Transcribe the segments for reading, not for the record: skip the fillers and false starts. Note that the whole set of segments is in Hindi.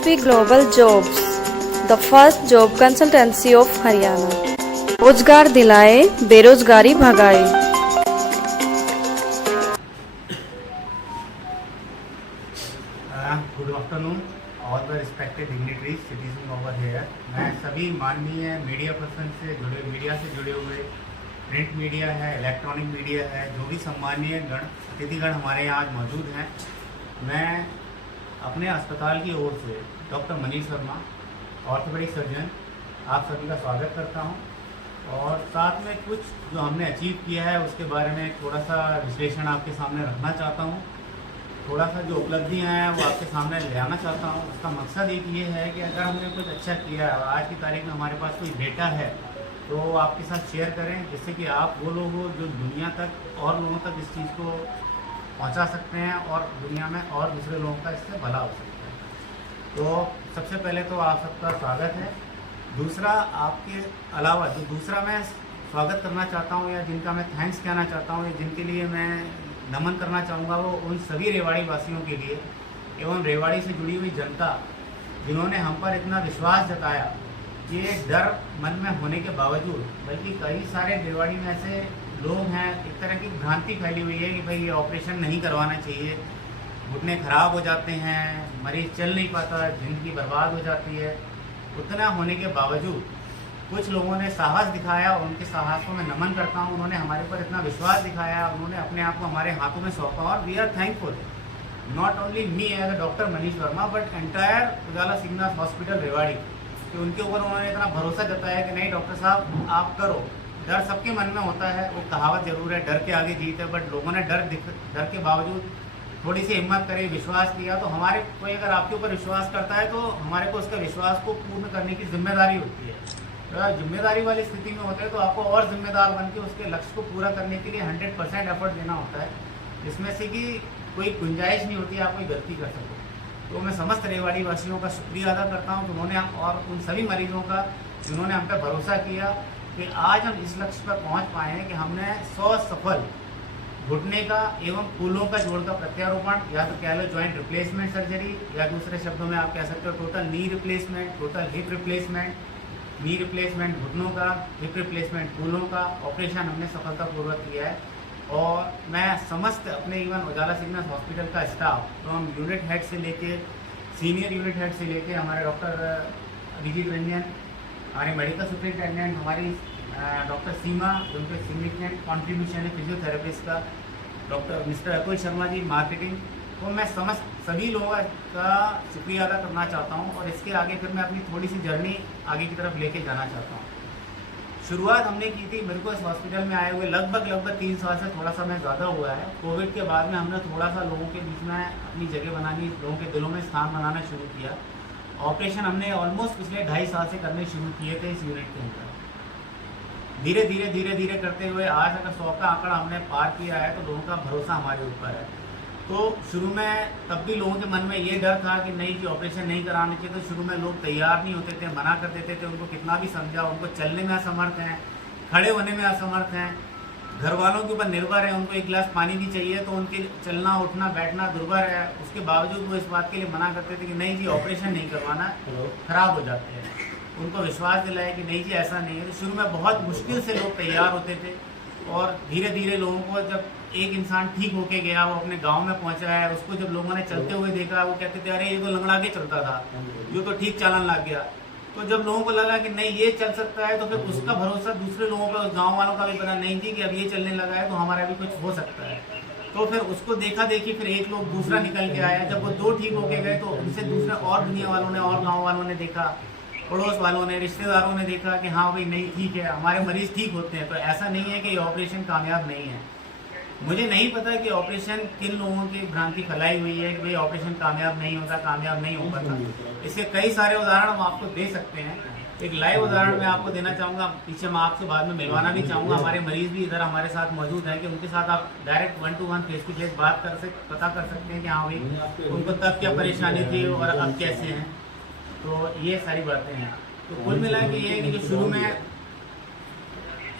SSP Global Jobs, the first job consultancy of Haryana. रोजगार दिलाए, बेरोजगारी भगाए। Good afternoon all the respected dignitaries citizen over here. मैं सभी माननीय मीडिया पर्सन से जुड़े, मीडिया से जुड़े हुए, प्रिंट मीडिया है, इलेक्ट्रॉनिक मीडिया है, जो भी सम्मानीय अतिथिगण हमारे यहाँ आज मौजूद हैं, मैं अपने अस्पताल की ओर से doctor Manish Verma, orthopaedic surgeon, आप सभी का स्वागत करता हूं। और साथ में कुछ जो हमने अचीव किया है उसके बारे में थोड़ा सा विश्लेषण आपके सामने रखना चाहता हूं। थोड़ा सा जो उपलब्धियां हैं वो आपके सामने ले आना चाहता हूं। उसका मकसद एक ये है कि अगर हमने कुछ अच्छा किया है और आज की तारीख में हमारे पास कोई डेटा है तो आपके साथ शेयर करें, जिससे कि आप वो लोग हो जो दुनिया तक और लोगों तक इस चीज़ को पहुंचा सकते हैं और दुनिया में और दूसरे लोगों का इससे भला हो सकता है। तो सबसे पहले तो आप सबका स्वागत है। दूसरा, आपके अलावा जो दूसरा मैं स्वागत करना चाहता हूं या जिनका मैं थैंक्स कहना चाहता हूं या जिनके लिए मैं नमन करना चाहूँगा, वो उन सभी रेवाड़ी वासियों के लिए एवं रेवाड़ी से जुड़ी हुई जनता जिन्होंने हम पर इतना विश्वास जताया। ये डर मन में होने के बावजूद, बल्कि कई सारे रेवाड़ी में ऐसे लोग हैं, एक तरह की भ्रांति फैली हुई है कि भाई ये ऑपरेशन नहीं करवाना चाहिए, घुटने खराब हो जाते हैं, मरीज चल नहीं पाता, जिंदगी बर्बाद हो जाती है। उतना होने के बावजूद कुछ लोगों ने साहस दिखाया और उनके साहस को मैं नमन करता हूं। उन्होंने हमारे पर इतना विश्वास दिखाया, उन्होंने अपने आप को हमारे हाथों में सौंपा और we are thankful, not only me as a doctor Manish Varma but entire Ujala Singhnath hospital Rewari, कि उनके ऊपर उन्होंने इतना भरोसा जताया कि नहीं डॉक्टर साहब आप करो। डर सबके मन में होता है, वो कहावत जरूर है, डर के आगे जीत है, बट लोगों ने डर के बावजूद थोड़ी सी हिम्मत करी, विश्वास किया। तो हमारे कोई अगर आपके ऊपर विश्वास करता है तो हमारे को उसका विश्वास को पूर्ण करने की जिम्मेदारी होती है। तो जिम्मेदारी वाली स्थिति में होते हैं तो आपको और जिम्मेदार बन के उसके लक्ष्य को पूरा करने के लिए 100% एफर्ट देना होता है, जिसमें से कि कोई गुंजाइश नहीं होती आप कोई गलती कर सको। तो मैं समस्त रेवाड़ी वासियों का शुक्रिया अदा करता हूँ कि उन्होंने और उन सभी मरीजों का जिन्होंने हम पर भरोसा किया कि आज हम इस लक्ष्य पर पहुँच पाए हैं कि हमने 100 सफल घुटने का एवं कूल्हों का जोड़ का प्रत्यारोपण, या तो कह लो ज्वाइंट रिप्लेसमेंट सर्जरी, या दूसरे शब्दों में आप कह सकते हो total knee replacement, total hip replacement, knee replacement घुटनों का, हिप रिप्लेसमेंट कूल्हों का ऑपरेशन हमने सफलतापूर्वक किया है। और मैं समस्त अपने इवन उजाला सिंगनाथ हॉस्पिटल का स्टाफ, तो हम यूनिट हेड से लेके सीनियर यूनिट हेड से लेके हमारे डॉक्टर अभिजीत रंजन, हमारे मेडिकल सुपरिटेंडेंट, हमारी डॉक्टर सीमा, उनके सिग्निफिकेंट कॉन्ट्रीब्यूशन है फिजियोथेरेपिस्ट का, doctor mister Atul Sharma ji marketing, तो मैं समस्त सभी लोगों का शुक्रिया अदा करना चाहता हूं। और इसके आगे फिर मैं अपनी थोड़ी सी जर्नी आगे की तरफ लेके जाना चाहता हूं। शुरुआत हमने की थी, मेरे को इस हॉस्पिटल में आए हुए लगभग 3 साल से थोड़ा समय ज़्यादा हुआ है। कोविड के बाद में हमने थोड़ा सा लोगों के बीच में अपनी जगह बनानी, लोगों के दिलों में स्थान बनाना शुरू किया। ऑपरेशन हमने ऑलमोस्ट पिछले 2.5 साल से करने शुरू किए थे इस यूनिट के अंदर। धीरे धीरे करते हुए आज अगर 100 का आंकड़ा हमने पार किया है तो लोगों का भरोसा हमारे ऊपर है। तो शुरू में तब भी लोगों के मन में ये डर था कि नहीं कि ऑपरेशन नहीं कराने चाहिए, तो शुरू में लोग तैयार नहीं होते थे, मना कर देते थे। उनको कितना भी समझा, उनको चलने में असमर्थ हैं, खड़े होने में असमर्थ हैं, घर वालों के ऊपर निर्भर है, उनको एक गिलास पानी भी चाहिए तो उनके चलना उठना बैठना दुर्भर है। उसके बावजूद वो इस बात के लिए मना करते थे कि नहीं जी ऑपरेशन नहीं करवाना, खराब हो जाते हैं। उनको विश्वास दिलाया कि नहीं जी ऐसा नहीं है। तो शुरू में बहुत मुश्किल से लोग तैयार होते थे और धीरे लोगों को जब एक इंसान ठीक होके गया, वो अपने गांव में पहुंचा है, उसको जब लोगों ने चलते हुए देखा, वो कहते थे अरे ये तो लंगड़ा के चलता था, ये तो ठीक चालन लग गया। तो जब लोगों को लगा कि नहीं ये चल सकता है तो फिर उसका भरोसा दूसरे लोगों पर, उस गाँव वालों का भी बना, नहीं जी कि अब ये चलने लगा है तो हमारा भी कुछ हो सकता है। तो फिर उसको देखा देखी फिर एक लोग दूसरा निकल के आया। जब वो 2 ठीक होके गए तो उनसे दूसरे और दुनिया वालों ने और गाँव वालों ने देखा, पड़ोस वालों ने, रिश्तेदारों ने देखा कि हाँ भाई नहीं ठीक है, हमारे मरीज ठीक होते हैं। तो ऐसा नहीं है कि ये ऑपरेशन कामयाब नहीं है। मुझे नहीं पता कि ऑपरेशन किन लोगों की भ्रांति फैलाई हुई है कि भाई ऑपरेशन कामयाब नहीं होता, कामयाब नहीं हो पाता। इसके कई सारे उदाहरण हम आपको दे सकते हैं। एक लाइव उदाहरण मैं आपको देना चाहूँगा, पीछे मैं आपसे बाद में मिलवाना भी चाहूँगा। हमारे मरीज भी इधर हमारे साथ मौजूद हैं कि उनके साथ आप direct 1 to 1 face to face बात पता कर सकते हैं कि हाँ भाई उनको तब क्या परेशानी थी और अब कैसे हैं। तो ये सारी बातें हैं। तो कुल मिला के ये है कि जो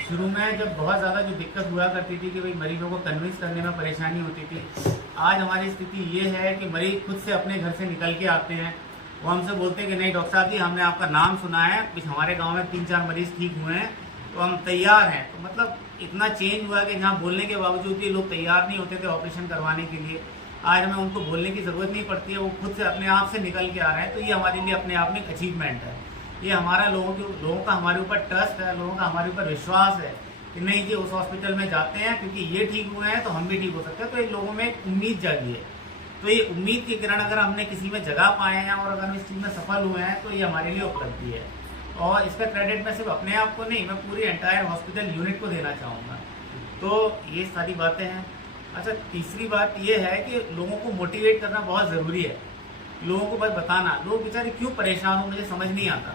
शुरू में जब बहुत ज़्यादा जो दिक्कत हुआ करती थी कि भाई मरीजों को कन्विंस करने में परेशानी होती थी, आज हमारी स्थिति ये है कि मरीज खुद से अपने घर से निकल के आते हैं, वो हमसे बोलते हैं कि नहीं डॉक्टर साहब जी, हमने आपका नाम सुना है, कुछ हमारे गांव में 3-4 मरीज ठीक हुए हैं, तो हम तैयार हैं। तो मतलब इतना चेंज हुआ कि यहाँ बोलने के बावजूद भी लोग तैयार नहीं होते थे ऑपरेशन करवाने के लिए। आज हमें उनको बोलने की ज़रूरत नहीं पड़ती है, वो खुद से अपने आप से निकल के आ रहे हैं। तो ये हमारे लिए अपने आप में एक अचीवमेंट है। ये हमारा लोगों का हमारे ऊपर ट्रस्ट है, लोगों का हमारे ऊपर विश्वास है कि नहीं जी उस हॉस्पिटल में जाते हैं क्योंकि ये ठीक हुए हैं तो हम भी ठीक हो सकते हैं। तो इन लोगों में एक उम्मीद जागी है। तो ये उम्मीद की किरण अगर हमने किसी में जगा पाए हैं और अगर हम इस चीज़ में सफल हुए हैं तो ये हमारे लिए उपलब्धि है। और इसका क्रेडिट मैं सिर्फ अपने आप को नहीं, मैं पूरी एंटायर हॉस्पिटल यूनिट को देना चाहूँगा। तो ये सारी बातें हैं। अच्छा, तीसरी बात ये है कि लोगों को मोटिवेट करना बहुत ज़रूरी है। लोगों को बस बताना, लोग बेचारे क्यों परेशान हो मुझे समझ नहीं आता।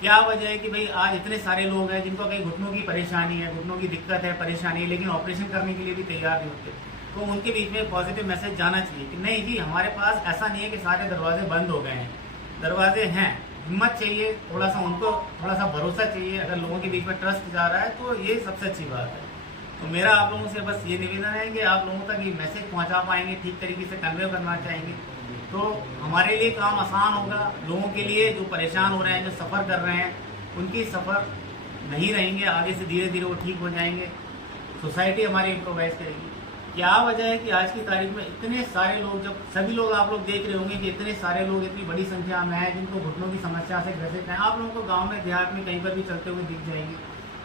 क्या वजह है कि भाई आज इतने सारे लोग हैं जिनको कहीं घुटनों की परेशानी है, घुटनों की दिक्कत है, परेशानी है, लेकिन ऑपरेशन करने के लिए भी तैयार नहीं होते। तो उनके बीच में पॉजिटिव मैसेज जाना चाहिए कि नहीं जी हमारे पास ऐसा नहीं है कि सारे दरवाजे बंद हो गए हैं, दरवाजे हैं। हिम्मत चाहिए, थोड़ा सा उनको थोड़ा सा भरोसा चाहिए। अगर लोगों के बीच में ट्रस्ट जा रहा है तो ये सबसे अच्छी बात है। तो मेरा आप लोगों से बस ये निवेदन है कि आप लोगों तक ये मैसेज पहुंचा पाएंगे, ठीक तरीके से कन्वे करना चाहेंगे तो हमारे लिए काम आसान होगा। लोगों के लिए जो परेशान हो रहे हैं, जो सफ़र कर रहे हैं, उनकी सफ़र नहीं रहेंगे, आगे से धीरे धीरे वो ठीक हो जाएंगे। सोसाइटी हमारी इम्प्रोवाइज करेगी। क्या वजह है कि आज की तारीख में इतने सारे लोग, जब सभी लोग आप लोग देख रहे होंगे कि इतने सारे लोग इतनी बड़ी संख्या में हैं जिनको घुटनों की समस्या से ग्रसित हैं। आप लोगों को गांव में देहात में कहीं पर भी चलते हुए दिख जाएंगे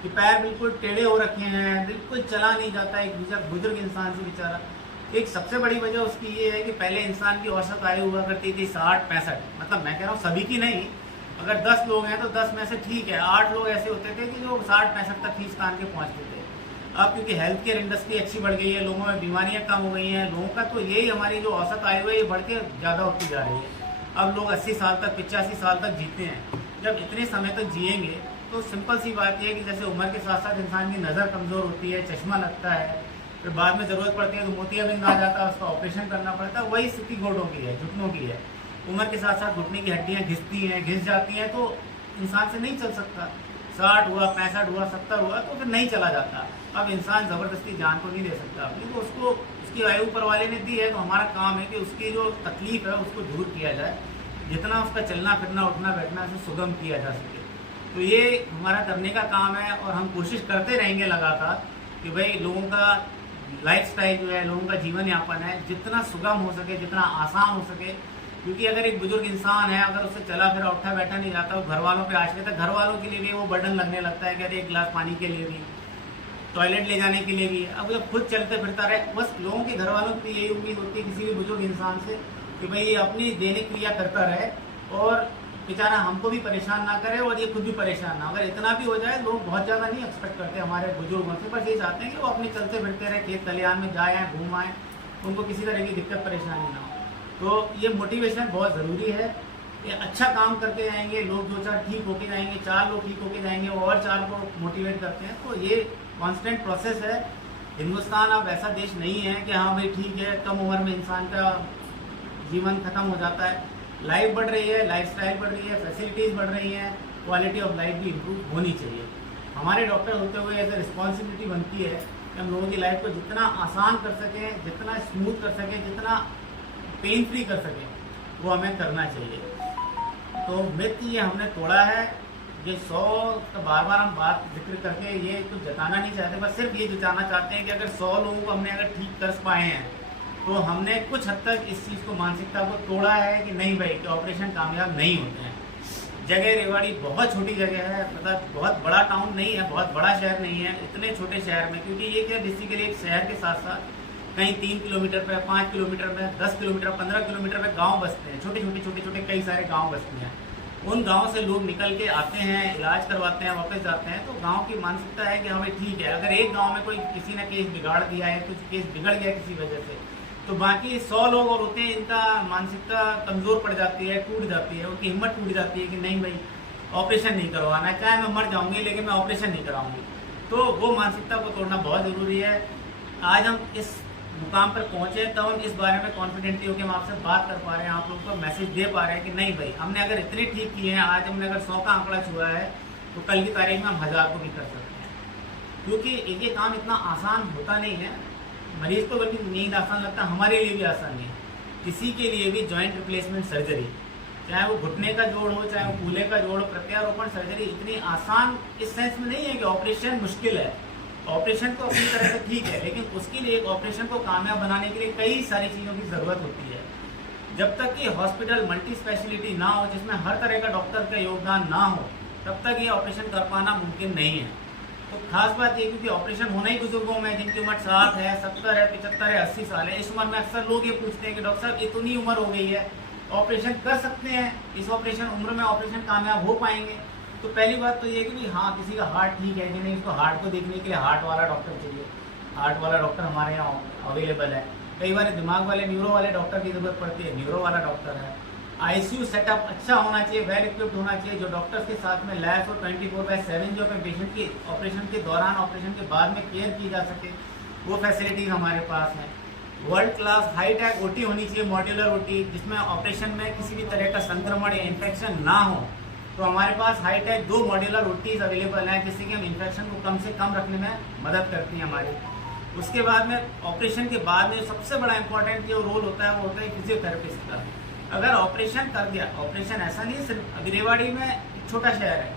कि पैर बिल्कुल टेढ़े हो रखे हैं, बिल्कुल चला नहीं जाता एक बुजुर्ग इंसान से बेचारा। एक सबसे बड़ी वजह उसकी ये है कि पहले इंसान की औसत आयु हुआ करती थी 60-65, मतलब मैं कह रहा हूँ सभी की नहीं, अगर 10 लोग हैं तो 10 में से ठीक है 8 लोग ऐसे होते थे कि जो 60-65 तक खींच तान के पहुँचते थे। अब क्योंकि हेल्थ केयर इंडस्ट्री अच्छी बढ़ गई है, लोगों में बीमारियां कम हो गई हैं, लोगों का तो यही हमारी जो औसत आयु है ये बढ़ के ज़्यादा होती जा रही है। अब लोग 80 साल तक 85 साल तक जीते हैं। जब इतने समय तक जिएंगे तो सिंपल सी बात यह है कि जैसे उम्र के साथ साथ इंसान की नज़र कमज़ोर होती है, चश्मा लगता है, फिर बाद में ज़रूरत पड़ती है तो मोतियाबिंद आ जाता है, उसका ऑपरेशन करना पड़ता है। वही स्थिति घोटों की है, घुटनों की है। उम्र के साथ साथ घुटने की हड्डियाँ घिस जाती हैं तो इंसान से नहीं चल सकता। 60 हुआ, 65 हुआ, 70 हुआ तो फिर नहीं चला जाता। अब इंसान ज़बरदस्ती जान को नहीं दे सकता अपनी, तो उसको उसकी आयु ऊपर वाले ने दी है। तो हमारा काम है कि उसकी जो तकलीफ है उसको दूर किया जाए, जितना उसका चलना फिरना उठना बैठना से सुगम किया जा सके। तो ये हमारा करने का काम है और हम कोशिश करते रहेंगे लगातार कि भाई लोगों का लाइफस्टाइल जो है, लोगों का जीवन यापन है, जितना सुगम हो सके, जितना आसान हो सके। क्योंकि अगर एक बुजुर्ग इंसान है, अगर उससे चला फिरा उठा बैठा नहीं जाता, वो घर वालों पे आश्रित है, घर वालों के लिए भी वो बर्डन लगने लगता है कि अरे एक गिलास पानी के लिए भी, टॉयलेट ले जाने के लिए भी। अब जब खुद चलते फिरता रहे, बस लोगों के घर वालों की यही उम्मीद होती है किसी भी बुजुर्ग इंसान से कि भाई ये अपनी दैनिक क्रिया करता रहे और बेचारा हमको भी परेशान ना करे और ये खुद भी परेशान ना। अगर इतना भी हो जाए, लोग बहुत ज़्यादा नहीं एक्सपेक्ट करते हमारे बुजुर्गों से, बस ये चाहते हैं कि वो अपने चलते फिरते रहे, खेत खलिहान में जाए आए, घूम आए, उनको किसी तरह की दिक्कत परेशानी ना हो। तो ये मोटिवेशन बहुत ज़रूरी है। ये अच्छा काम करते जाएंगे, लोग 2-4 ठीक होके जाएंगे, 4 लोग ठीक होके जाएंगे और 4 को मोटिवेट करते हैं। तो ये कॉन्स्टेंट प्रोसेस है। हिंदुस्तान अब ऐसा देश नहीं है कि हाँ भाई ठीक है कम उम्र में इंसान का जीवन खत्म हो जाता है। लाइफ बढ़ रही है, लाइफस्टाइल बढ़ रही है, फैसिलिटीज़ बढ़ रही हैं, क्वालिटी ऑफ लाइफ भी इम्प्रूव होनी चाहिए। हमारे डॉक्टर होते हुए एज ए रिस्पॉन्सिबिलिटी बनती है कि हम लोगों की लाइफ को जितना आसान कर सकें, जितना स्मूथ कर सकें, जितना पेन फ्री कर सकें, वो हमें करना चाहिए। तो मिथ ये हमने तोड़ा है। ये 100 तो बार बार हम बात जिक्र करके ये कुछ जताना नहीं चाहते, बस सिर्फ ये जताना चाहते हैं कि अगर 100 लोगों को हमने अगर ठीक कर पाए हैं तो हमने कुछ हद तक इस चीज़ को, मानसिकता को तोड़ा है कि नहीं भाई कि ऑपरेशन कामयाब नहीं होते हैं। जगह रेवाड़ी बहुत छोटी जगह है, मतलब बहुत बड़ा टाउन नहीं है, बहुत बड़ा शहर नहीं है, इतने छोटे शहर में। क्योंकि ये क्या बेसिकली एक शहर के साथ साथ कहीं 3 किलोमीटर पे, 5 किलोमीटर में, 10 किलोमीटर, 15 किलोमीटर में गांव बसते हैं, छोटे छोटे कई सारे गांव बसते हैं। उन गांव से लोग निकल के आते हैं, इलाज करवाते हैं, वापस जाते हैं। तो गांव की मानसिकता है कि हाँ भाई ठीक है, अगर एक गांव में कोई किसी ने केस बिगाड़ दिया है, कुछ केस बिगड़ गया किसी वजह से, तो बाकी 100 लोग और होते हैं, इनका मानसिकता कमज़ोर पड़ जाती है, टूट जाती है, उनकी हिम्मत टूट जाती है कि नहीं भाई ऑपरेशन नहीं करवाना है, चाहे मैं मर जाऊंगी लेकिन मैं ऑपरेशन नहीं कराऊंगी। तो वो मानसिकता को तोड़ना बहुत ज़रूरी है। आज हम इस मुकाम पर पहुंचे तब हम इस बारे में कॉन्फिडेंटली होकर हम आपसे बात कर पा रहे हैं, आप लोगों को मैसेज दे पा रहे हैं कि नहीं भाई हमने अगर इतने ठीक किए हैं, आज हमने अगर 100 का आंकड़ा छुआ है तो कल की तारीख में हम 1000 को भी कर सकते हैं। क्योंकि ये काम इतना आसान होता नहीं है। मरीज को बल्कि नींद आसान लगता है, हमारे लिए भी आसान नहीं है। किसी के लिए भी जॉइंट रिप्लेसमेंट सर्जरी चाहे वो घुटने का जोड़ हो, चाहे वो कूल्हे का जोड़ हो। प्रत्यारोपण सर्जरी इतनी आसान इस सेंस में नहीं है कि ऑपरेशन मुश्किल है। ऑपरेशन तो अपनी तरह से ठीक है, लेकिन उसके लिए एक ऑपरेशन को कामयाब बनाने के लिए कई सारी चीज़ों की ज़रूरत होती है। जब तक कि हॉस्पिटल मल्टी स्पेशलिटी ना हो, जिसमें हर तरह का डॉक्टर का योगदान ना हो, तब तक ये ऑपरेशन कर पाना मुमकिन नहीं है। तो खास बात ये, क्योंकि ऑपरेशन होना ही बुजुर्गों में, जिनकी उम्र 60 है, 70 है, 75 है, 80 साल है, इस उम्र में अक्सर लोग ये पूछते हैं कि डॉक्टर साहब इतनी उम्र हो गई है, ऑपरेशन कर सकते हैं, इस ऑपरेशन उम्र में ऑपरेशन कामयाब हो पाएंगे? तो पहली बात तो ये कि भाई हाँ, किसी का हार्ट ठीक है कि नहीं, इसको हार्ट को देखने के लिए हार्ट वाला डॉक्टर चाहिए। हार्ट वाला डॉक्टर हमारे यहाँ अवेलेबल है। कई बार दिमाग वाले, न्यूरो वाले डॉक्टर की ज़रूरत पड़ती है, न्यूरो वाला डॉक्टर है। आईसीयू सेटअप अच्छा होना चाहिए, वेल इक्विप्ड होना चाहिए, जो डॉक्टर्स के साथ में लैस और 24/7 जो पेशेंट की ऑपरेशन के दौरान, ऑपरेशन के बाद में केयर की जा सके, वो फैसिलिटीज़ हमारे पास हैं। World class high tech OT होनी चाहिए, मॉड्यूलर ओटी, जिसमें ऑपरेशन में किसी भी तरह का संक्रमण या इन्फेक्शन ना हो। तो हमारे पास high tech 2 modular OTs available हैं, जिससे कि हम इन्फेक्शन को कम से कम रखने में मदद करती हैं हमारी। उसके बाद में ऑपरेशन के बाद में सबसे बड़ा इंपॉर्टेंट जो रोल होता है वो होता है फिजियोथेरेपिस्ट का। अगर ऑपरेशन कर दिया, ऑपरेशन ऐसा नहीं है सिर्फ, अभी रेवाड़ी में एक छोटा शहर है,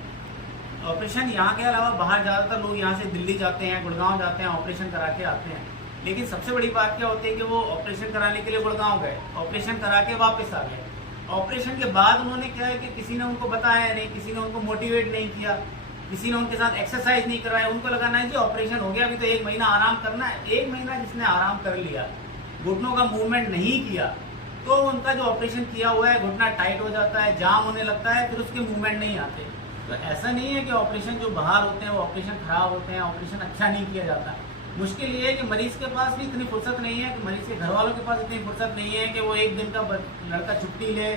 ऑपरेशन यहाँ के अलावा बाहर ज़्यादातर लोग यहाँ से दिल्ली जाते हैं, गुड़गांव जाते हैं, ऑपरेशन करा के आते हैं। लेकिन सबसे बड़ी बात क्या होती है कि वो ऑपरेशन कराने के लिए गुड़गांव गए, ऑपरेशन करा के वापस आ गए। ऑपरेशन के बाद उन्होंने क्या है कि किसी ने उनको बताया नहीं, किसी ने उनको मोटिवेट नहीं किया, किसी ने उनके साथ एक्सरसाइज नहीं करवाया। उनको लगा ना जी ऑपरेशन हो गया, अभी तो 1 महीना आराम करना है। 1 महीना जिसने आराम कर लिया, घुटनों का मूवमेंट नहीं किया, तो उनका जो ऑपरेशन किया हुआ है घुटना टाइट हो जाता है, जाम होने लगता है, फिर उसके मूवमेंट नहीं आते। तो ऐसा नहीं है कि ऑपरेशन जो बाहर होते हैं वो ऑपरेशन खराब होते हैं, ऑपरेशन अच्छा नहीं किया जाता। मुश्किल ये है कि मरीज के पास भी इतनी फुर्सत नहीं है, कि मरीज के घर वालों के पास इतनी फुर्सत नहीं है कि वो एक दिन का लड़का छुट्टी ले,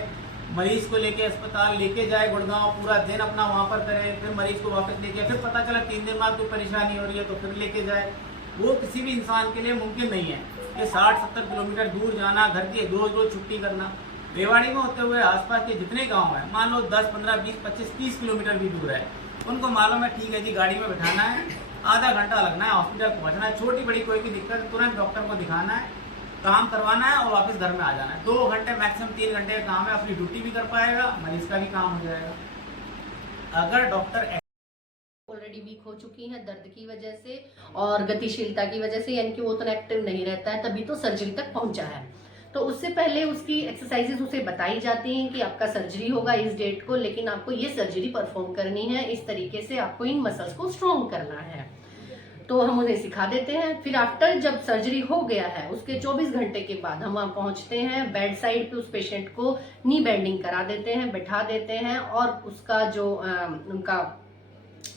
मरीज को लेके अस्पताल लेके जाए गुड़गांव, पूरा दिन अपना वहाँ पर करे, फिर मरीज को वापस लेके, फिर पता चला 3 दिन बाद कोई परेशानी हो रही है तो फिर लेके जाए। वो किसी भी इंसान के लिए मुमकिन नहीं है कि 60-70 किलोमीटर दूर जाना, घर की रोज छुट्टी करना। रेवाड़ी में होते हुए आसपास के जितने गांव हैं, मान लो 10, 15, 20, 25, 30 किलोमीटर भी दूर है, उनको मालूम है ठीक है जी, गाड़ी में बैठाना है, आधा घंटा लगना है, हॉस्पिटल पहुंचना है, छोटी बड़ी कोई भी दिक्कत, तुरंत डॉक्टर को दिखाना है, काम करवाना है और वापस घर में आ जाना है। 2 घंटे मैक्सिमम 3 घंटे का काम है, अपनी ड्यूटी भी कर पाएगा, मरीज का भी काम हो जाएगा। अगर डॉक्टर ऑलरेडी वीक हो चुकी हैं दर्द की वजह से और गतिशीलता की वजह से, यानी कि वो तो एक्टिव नहीं रहता है, तभी तो सर्जरी तक पहुंचा है। तो उससे पहले उसकी एक्सरसाइजेस उसे बताई जाती हैं कि आपका सर्जरी होगा इस डेट को, लेकिन आपको ये सर्जरी परफॉर्म करनी है, इस तरीके से आपको इन मसल्स को स्ट्रॉन्ग करना है। तो हम उन्हें सिखा देते हैं। फिर आफ्टर जब सर्जरी हो गया है, उसके 24 घंटे के बाद हम वहाँ पहुँचते हैं, बेड साइड पे उस पेशेंट को नी बेंडिंग करा देते हैं, बैठा देते हैं, और उसका जो उनका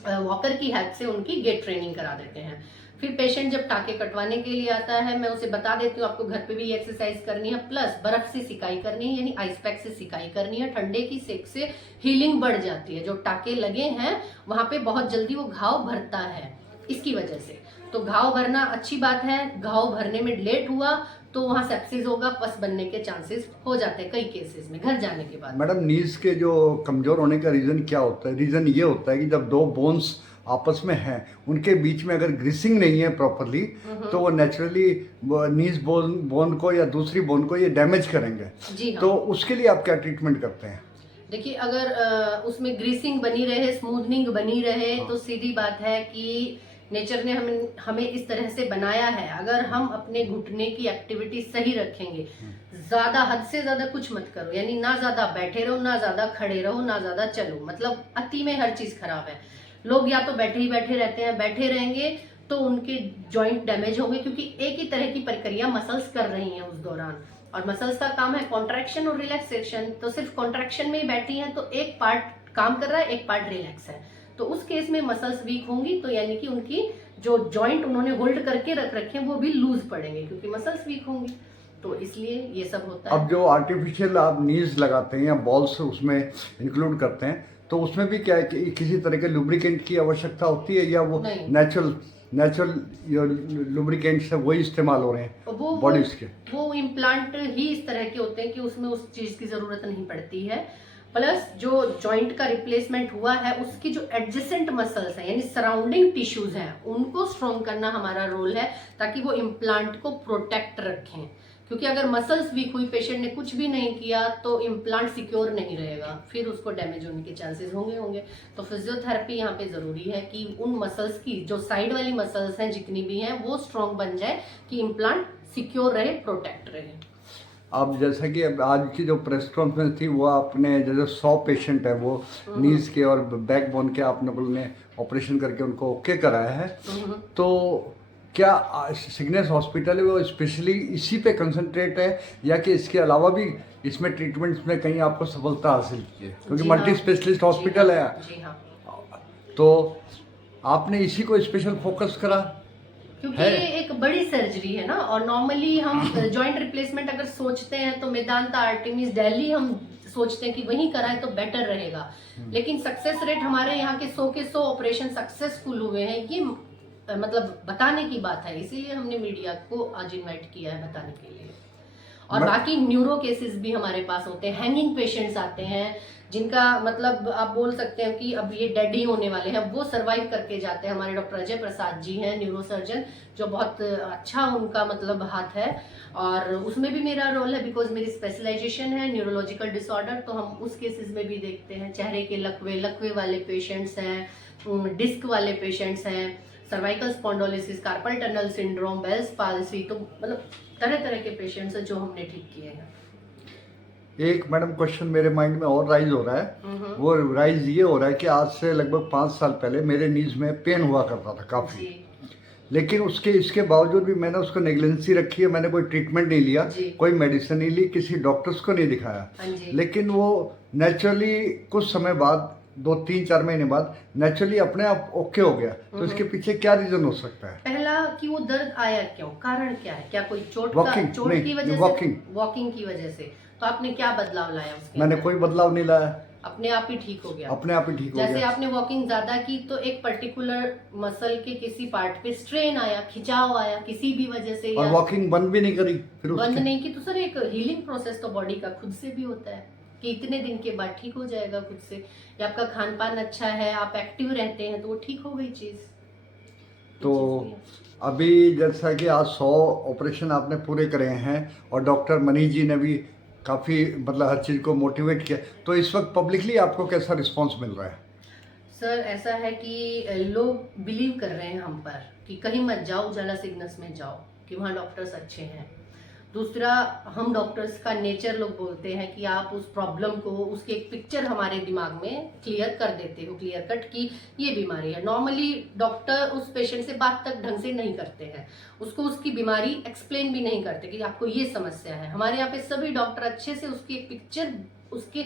वॉकर की हेल्प से उनकी गेट ट्रेनिंग करा देते हैं। फिर पेशेंट जब टाके कटवाने के लिए आता है, मैं उसे बता देती हूँ आपको घर पे भी ये एक्सरसाइज करनी है, प्लस बर्फ से सिकाई करनी है, यानी आइस पैक से सिकाई करनी है। ठंडे की सेक से हीलिंग बढ़ जाती है, जो टाके लगे हैं वहां पे बहुत जल्दी वो घाव भरता है इसकी वजह से। तो घाव भरना अच्छी बात है, घाव भरने में लेट हुआ तो वहाँ सेप्सिस होगा, पस बनने के चांसेस हो जाते हैं कई केसेस में घर जाने के बाद। मैडम, नीज के जो कमज़ोर होने का रीज़न क्या होता है? रीज़न ये होता है कि जब 2 बोन्स आपस में हैं, उनके बीच में अगर ग्रीसिंग नहीं है प्रॉपरली, तो वो नेचुरली नीज बोन को या दूसरी बोन को ये डैमेज करेंगे। जी हाँ। तो उसके लिए आप क्या ट्रीटमेंट करते हैं? देखिए, अगर उसमें ग्रीसिंग बनी रहे, स्मूथनिंग बनी रहे, तो सीधी बात है कि नेचर ने हमें इस तरह से बनाया है। अगर हम अपने घुटने की एक्टिविटी सही रखेंगे, ज्यादा हद से ज्यादा कुछ मत करो, यानी ना ज्यादा बैठे रहो, ना ज्यादा खड़े रहो, ना ज्यादा चलो, मतलब अति में हर चीज खराब है। लोग या तो बैठे ही बैठे रहते हैं, बैठे रहेंगे तो उनके जॉइंट डैमेज होंगे, क्योंकि एक ही तरह की प्रक्रिया मसल्स कर रही हैं उस दौरान, और मसल्स का काम है कॉन्ट्रैक्शन और रिलैक्सेशन। तो सिर्फ कॉन्ट्रैक्शन में ही बैठी हैं तो एक पार्ट काम कर रहा है, एक पार्ट रिलैक्स है, तो उस केस में मसल्स वीक होंगी, तो यानी कि उनकी जो जॉइंट उन्होंने होल्ड करके रख रखे हैं वो भी लूज पड़ेंगे, क्योंकि मसल्स वीक होंगी। तो इसलिए ये सब होता है। अब जो आर्टिफिशियल आप नीज लगाते हैं या बॉल्स उसमें इंक्लूड करते हैं, तो उसमें भी क्या है कि किसी तरह के लुब्रिकेंट की आवश्यकता होती है, या वो नेचुरल लुब्रिकेंट्स है वही इस्तेमाल हो रहे हैं बॉडीज के? वो इम्प्लांट ही इस तरह के होते हैं कि उसमें उस चीज की जरूरत नहीं पड़ती है। प्लस जो जॉइंट का रिप्लेसमेंट हुआ है, उसकी जो एडजेसेंट मसल्स हैं, यानी सराउंडिंग टिश्यूज हैं, उनको स्ट्रॉन्ग करना हमारा रोल है, ताकि वो इम्प्लांट को प्रोटेक्ट रखें। क्योंकि अगर मसल्स वीक हुई, पेशेंट ने कुछ भी नहीं किया, तो इम्प्लांट सिक्योर नहीं रहेगा, फिर उसको डैमेज होने के चांसेस होंगे। तो फिजियोथेरेपी यहाँ पे ज़रूरी है कि उन मसल्स की जो साइड वाली मसल्स हैं जितनी भी हैं वो स्ट्रॉन्ग बन जाए कि इम्प्लांट सिक्योर रहे, प्रोटेक्ट रहे। अब जैसा कि अब आज की जो प्रेस कॉन्फ्रेंस थी वो आपने जैसे 100 पेशेंट है वो नीज के और बैकबोन के आपने बोलने ऑपरेशन करके उनको ओके कराया है, तो क्या सिग्नेस हॉस्पिटल है वो स्पेशली इसी पे कंसंट्रेट है या कि इसके अलावा भी इसमें ट्रीटमेंट्स में कहीं आपको सफलता हासिल की है, क्योंकि मल्टी स्पेशलिस्ट हॉस्पिटल है, तो आपने इसी को स्पेशल फोकस करा? क्योंकि ये एक बड़ी सर्जरी है ना, और नॉर्मली हम जॉइंट रिप्लेसमेंट अगर सोचते हैं तो मेदांता, आर्टेमिस, दिल्ली हम सोचते हैं कि वहीं कराएं तो बेटर रहेगा, लेकिन सक्सेस रेट हमारे यहाँ के 100 के 100 ऑपरेशन सक्सेसफुल हुए हैं, ये मतलब बताने की बात है, इसीलिए हमने मीडिया को आज इनवाइट किया है बताने के लिए। और बाकी न्यूरो केसेस भी हमारे पास होते हैं, हैंगिंग पेशेंट्स आते हैं जिनका मतलब आप बोल सकते हैं कि अब ये डेड ही होने वाले हैं, वो सर्वाइव करके जाते हैं। हमारे डॉक्टर अजय प्रसाद जी हैं न्यूरो सर्जन, जो बहुत अच्छा उनका मतलब हाथ है, और उसमें भी मेरा रोल है बिकॉज मेरी स्पेशलाइजेशन है न्यूरोलॉजिकल डिसऑर्डर, तो हम उस केसेस में भी देखते हैं। चेहरे के लकवे वाले पेशेंट्स हैं, डिस्क वाले पेशेंट्स हैं, cervical spondylosis, carpal tunnel syndrome, Bell's palsy, तो मतलब तरह तरह के पेशेंट्स हैं जो हमने ठीक किए हैं। एक मैडम क्वेश्चन मेरे माइंड में और राइज हो रहा है, वो राइज ये हो रहा है कि आज से लगभग 5 साल पहले मेरे नीज में पेन हुआ करता था काफ़ी, लेकिन इसके बावजूद भी मैंने उसको नेग्लेंसी रखी है, मैंने कोई ट्रीटमेंट नहीं लिया, कोई मेडिसिन नहीं ली, किसी डॉक्टर्स को नहीं दिखाया, लेकिन वो नेचुरली कुछ समय बाद 2-3-4 महीने बाद नेचुरली अपने आप ओके हो गया। तो इसके पीछे क्या रीजन हो सकता है? पहला कि वो दर्द आया क्यों, कारण क्या है, क्या कोई चोट की वजह से, वॉकिंग की वजह से, तो आपने क्या बदलाव लाया उसके? मैंने कोई बदलाव नहीं लाया, अपने आप ही ठीक हो गया, अपने आप ही ठीक हो गया। जैसे आपने वॉकिंग ज्यादा की तो एक पर्टिकुलर मसल के किसी पार्ट पे स्ट्रेन आया, खिंचाव आया किसी भी वजह से, और वॉकिंग बंद भी नहीं करी, फिर बंद नहीं की, तो सर एक हीलिंग प्रोसेस तो बॉडी का खुद से भी होता है कि इतने दिन के बाद ठीक हो जाएगा खुद से, या आपका खान पान अच्छा है, आप एक्टिव रहते हैं, तो वो ठीक हो गई चीज। तो अभी जैसा कि आज 100 ऑपरेशन आपने पूरे करे हैं और डॉक्टर मनीष जी ने भी काफ़ी मतलब हर चीज़ को मोटिवेट किया, तो इस वक्त पब्लिकली आपको कैसा रिस्पांस मिल रहा है? सर ऐसा है कि लोग बिलीव कर रहे हैं हम पर कि कहीं मत जाओ, उजाला सिग्नस में जाओ कि वहाँ डॉक्टर्स अच्छे हैं। दूसरा, हम डॉक्टर्स का नेचर लोग बोलते हैं कि आप उस प्रॉब्लम को, उसकी एक पिक्चर हमारे दिमाग में क्लियर कर देते हो, क्लियर कट की ये बीमारी है। नॉर्मली डॉक्टर उस पेशेंट से बात तक ढंग से नहीं करते हैं, उसको उसकी बीमारी एक्सप्लेन भी नहीं करते कि आपको ये समस्या है। हमारे यहाँ पे सभी डॉक्टर अच्छे से उसकी एक पिक्चर उसके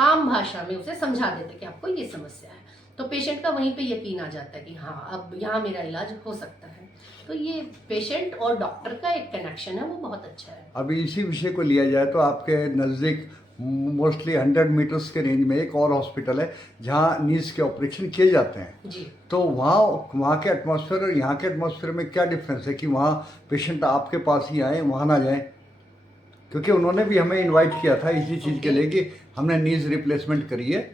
आम भाषा में उसे समझा देते कि आपको ये समस्या है, तो पेशेंट का वहीं पे यकीन आ जाता है कि हाँ अब यहाँ मेरा इलाज हो सकता है। तो ये पेशेंट और डॉक्टर का एक कनेक्शन है, वो बहुत अच्छा है। अभी इसी विषय को लिया जाए तो आपके नज़दीक मोस्टली 100 मीटर्स के रेंज में एक और हॉस्पिटल है जहाँ नीज के ऑपरेशन किए जाते हैं जी। तो वहाँ के एटमॉस्फेयर और यहाँ के एटमॉस्फेयर में क्या डिफरेंस है कि वहाँ पेशेंट आपके पास ही आए, वहाँ ना जाएं? क्योंकि उन्होंने भी हमें इनवाइट किया था इसी चीज़ के लिए कि हमने नीज रिप्लेसमेंट करी है,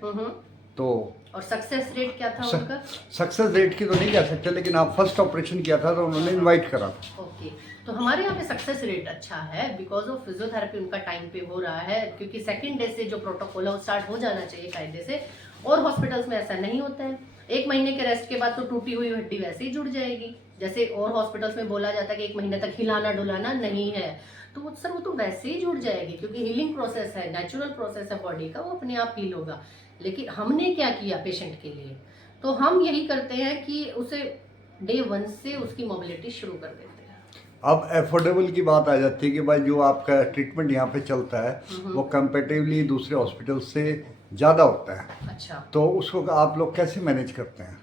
तो और सक्सेस रेट क्या था उनका? सक्सेस रेट की तो नहीं कह सकते, लेकिन आप फर्स्ट ऑपरेशन किया था तो उन्होंने इनवाइट करा था। ओके, तो हमारे यहाँ पे सक्सेस रेट अच्छा है बिकॉज ऑफ फिजियोथेरेपी उनका टाइम पे हो रहा है, क्योंकि सेकंड डे से जो प्रोटोकॉल है वो स्टार्ट हो जाना चाहिए कायदे से, और हॉस्पिटल्स में ऐसा नहीं होता है। 1 महीने के रेस्ट के बाद तो टूटी हुई हड्डी वैसे ही जुड़ जाएगी, जैसे और हॉस्पिटल्स में बोला जाता है कि 1 महीने तक हिलाना डुलाना नहीं है, तो सर वो तो वैसे ही जुड़ जाएगी, क्योंकि हीलिंग प्रोसेस है, नेचुरल प्रोसेस है बॉडी का, वो अपने आप हील होगा। लेकिन हमने क्या किया पेशेंट के लिए, तो हम यही करते हैं कि उसे डे 1 से उसकी मोबिलिटी शुरू कर देते हैं। अब एफोर्डेबल की बात आ जाती है कि भाई जो आपका ट्रीटमेंट यहाँ पे चलता है वो कंपेरेटिवली दूसरे हॉस्पिटल से ज़्यादा होता है। अच्छा, तो उसको आप लोग कैसे मैनेज करते हैं?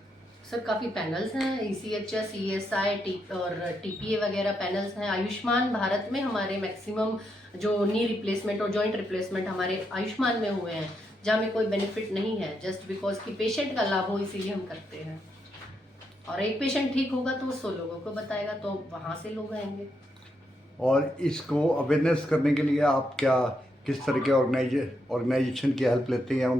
सर काफ़ी पैनल्स हैं, ECHS, ESI और TPA वगैरह पैनल्स हैं। आयुष्मान भारत में हमारे मैक्सिमम जो नी रिप्लेसमेंट और जॉइंट रिप्लेसमेंट हमारे आयुष्मान में हुए हैं, जहाँ में कोई बेनिफिट नहीं है, जस्ट बिकॉज कि पेशेंट का लाभ हो इसीलिए हम करते हैं। और एक पेशेंट ठीक होगा तो 100 लोगों को बताएगा, तो वहाँ से लोग आएंगे। और इसको अवेयरनेस करने के लिए आप किस तरह के ऑर्गेनाइजेशन की हेल्प लेते हैं?